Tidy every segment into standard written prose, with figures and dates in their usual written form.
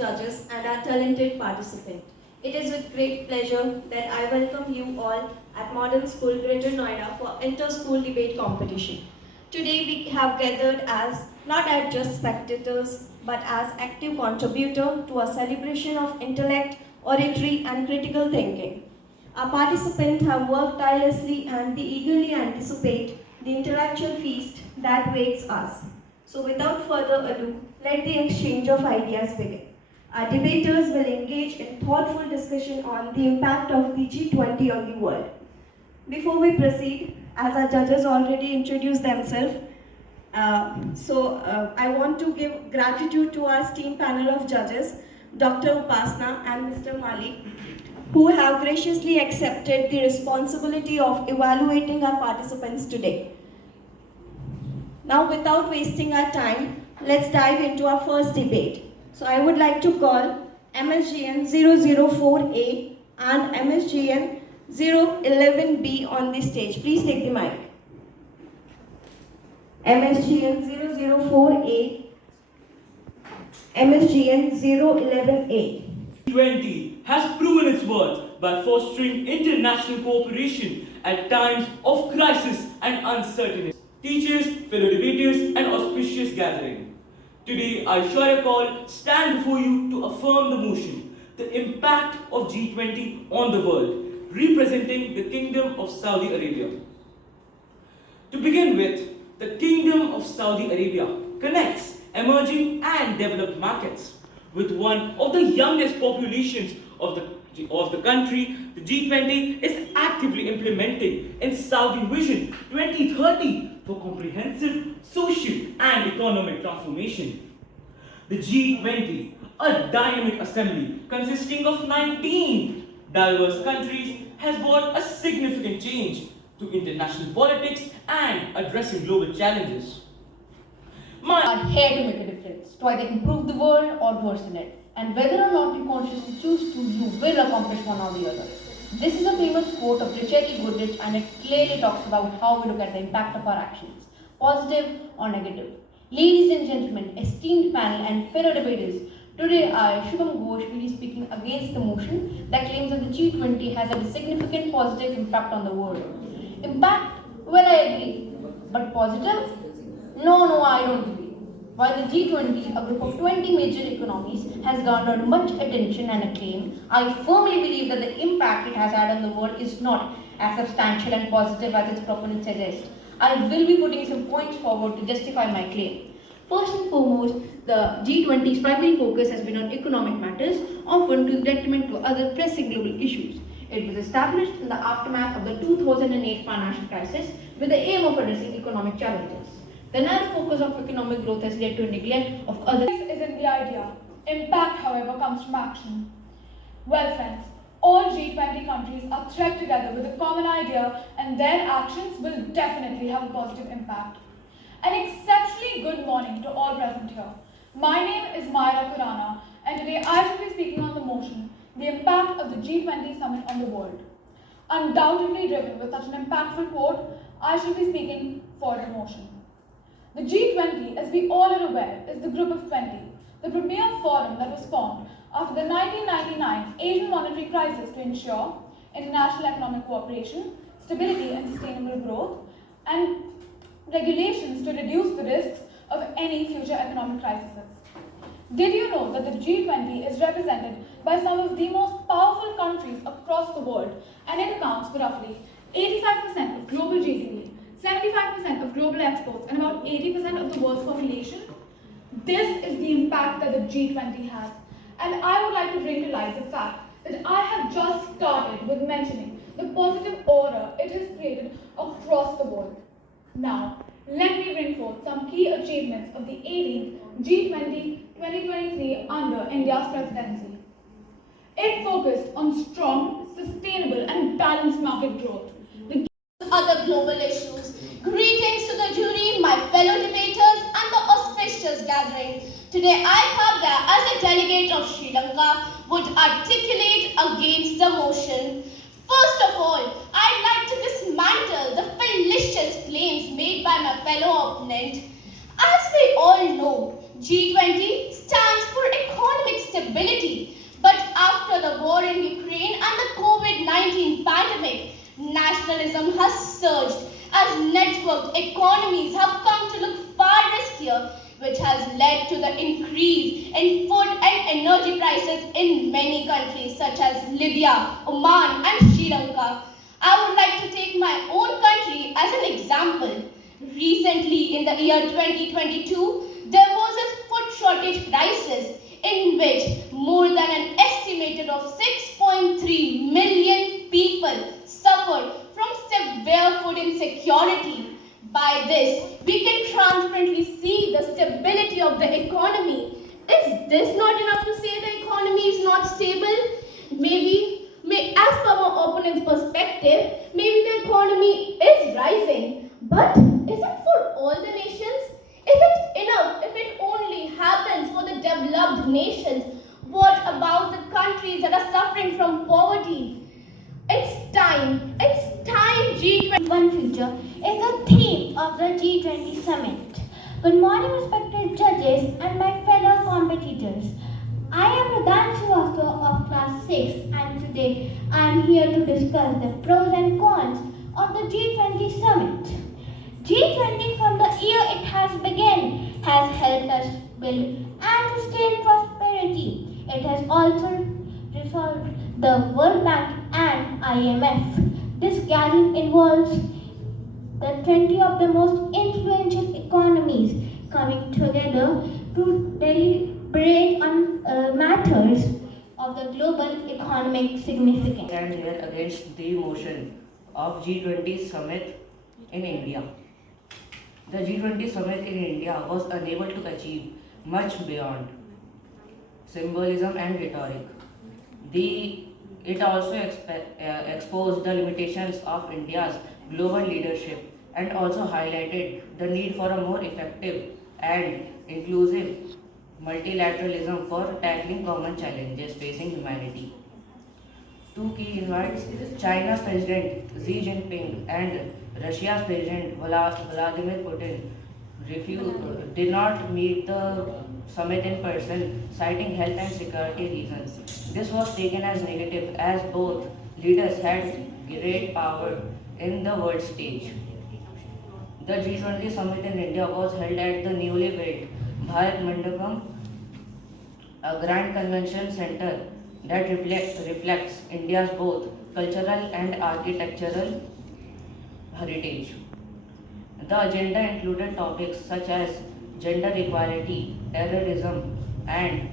judges and our talented participants. It is with great pleasure that I welcome you all at Modern School Greater Noida for Inter-School Debate Competition. Today we have gathered as not as just spectators but as active contributors to a celebration of intellect, oratory and critical thinking. Our participants have worked tirelessly and we eagerly anticipate the intellectual feast that waits us. So without further ado, let the exchange of ideas begin. Our debaters will engage in thoughtful discussion on the impact of the G20 on the world. Before we proceed, as our judges already introduced themselves, I want to give gratitude to our esteemed panel of judges, Dr. Upasna and Mr. Malik, who have graciously accepted the responsibility of evaluating our participants today. Now, without wasting our time, let's dive into our first debate. So I would like to call MSGN 004A and MSGN 011B on the stage. Please take the mic. MSGN 004A, MSGN 011A. G20 has proven its worth by fostering international cooperation at times of crisis and uncertainty. Teachers, fellow debaters, and auspicious gathering. Today, I share a call, stand before you to affirm the motion, the impact of G20 on the world, representing the Kingdom of Saudi Arabia. To begin with, the Kingdom of Saudi Arabia connects emerging and developed markets. With one of the youngest populations of the country, the G20 is actively implementing in Saudi Vision 2030 for comprehensive social and economic transformation. The G20, a dynamic assembly consisting of 19 diverse countries, has brought a significant change to international politics and addressing global challenges. Are here to make a difference, to either improve the world or worsen it. And whether or not you consciously choose to, you will accomplish one or the other. This is a famous quote of Richard Goodrich, and it clearly talks about how we look at the impact of our actions, positive or negative. Ladies and gentlemen, esteemed panel and fellow debaters, today I, Shubham Ghosh, will be speaking against the motion that claims that the G20 has had a significant positive impact on the world. Impact? Well, I agree. But positive? No, I don't agree. While the G20, a group of 20 major economies, has garnered much attention and acclaim, I firmly believe that the impact it has had on the world is not as substantial and positive as its proponents suggest. I will be putting some points forward to justify my claim. First and foremost, the G20's primary focus has been on economic matters, often to the detriment to other pressing global issues. It was established in the aftermath of the 2008 financial crisis with the aim of addressing economic challenges. The narrow focus of economic growth has led to a neglect of other. This isn't the idea. Impact, however, comes from action. Well, friends, all G20 countries are thread together with a common idea, and their actions will definitely have a positive impact. An exceptionally good morning to all present here. My name is Myra Kurana, and today I shall be speaking on the motion, the impact of the G20 summit on the world. Undoubtedly driven with such an impactful quote, I shall be speaking for the motion. The G20, as we all are aware, is the Group of 20, the premier forum that was formed after the 1999 Asian monetary crisis to ensure international economic cooperation, stability and sustainable growth, and regulations to reduce the risks of any future economic crises. Did you know that the G20 is represented by some of the most powerful countries across the world, and it accounts for roughly 85% of global GDP, 75% of global exports, and about 80% of the world's population? This is the impact that the G20 has. And I would like to bring to light the fact that I have just started with mentioning the positive aura it has created across the world. Now, let me bring forth some key achievements of the 18th G20 2023 under India's presidency. It focused on strong, sustainable, and balanced market growth. Other global issues. Greetings to the jury, my fellow debaters, and the auspicious gathering. Today, I, Kabra, as a delegate of Sri Lanka, would articulate against the motion. First of all, I'd like to dismantle the fallacious claims made by my fellow opponent. As we all know, G20 stands for Economic stability. But after the war in Ukraine and the COVID-19 pandemic, nationalism has surged as networked economies have come to look far riskier, which has led to the increase in food and energy prices in many countries such as Libya, Oman and Sri Lanka. I would like to take my own country as an example. Recently, in the year 2022, there was a food shortage crisis in which more than an estimated of 6.3 million people suffered from severe food insecurity. By this, we can transparently see the stability of the economy. Is this not enough to say the economy is not stable? As from our opponent's perspective, maybe the economy is rising. But is it for all the nations? Is it enough if it only happens for the developed nations? What about the countries that are suffering from poverty? It's time G20 One Future is the theme of the G20 summit. Good morning, respected judges and my fellow competitors. I am Radhan Srivastava of class 6 and today I am here to discuss the pros and cons of the G20 summit. G20 from the year it has begun has helped us build and sustain prosperity. It has also resolved the World Bank and IMF. This gathering involves the 20 of the most influential economies coming together to deliberate on matters of the global economic significance. Stand here against the motion of G20 summit in India. The G20 summit in India was unable to achieve much beyond symbolism and rhetoric. It also exposed the limitations of India's global leadership and also highlighted the need for a more effective and inclusive multilateralism for tackling common challenges facing humanity. Two key invites, China's President Xi Jinping and Russia's President Vladimir Putin did not meet the summit in person, citing health and security reasons. This was taken as negative as both leaders had great power in the world stage. The G20 summit in India was held at the newly built Bharat Mandapam, a grand convention center that reflects India's both cultural and architectural heritage. The agenda included topics such as gender equality, terrorism, and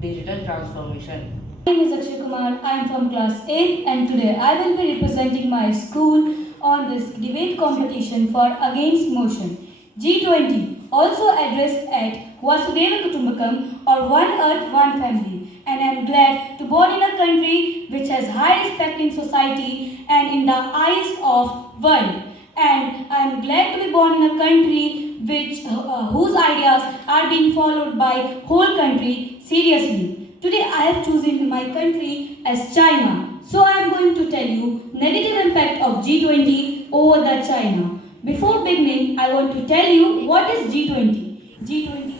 digital transformation. My name is Akshay Kumar. I am from class 8 and today I will be representing my school on this debate competition for Against Motion. G20, also addressed at Vasudhaiva Kutumbakam or One Earth, One Family. And I am glad to born in a country which has high respect in society and in the eyes of world. And I am glad to be born in a country whose ideas are being followed by whole country seriously. Today I have chosen my country as China. So I am going to tell you negative impact of G20 over the China. Before beginning, I want to tell you what is G20. G20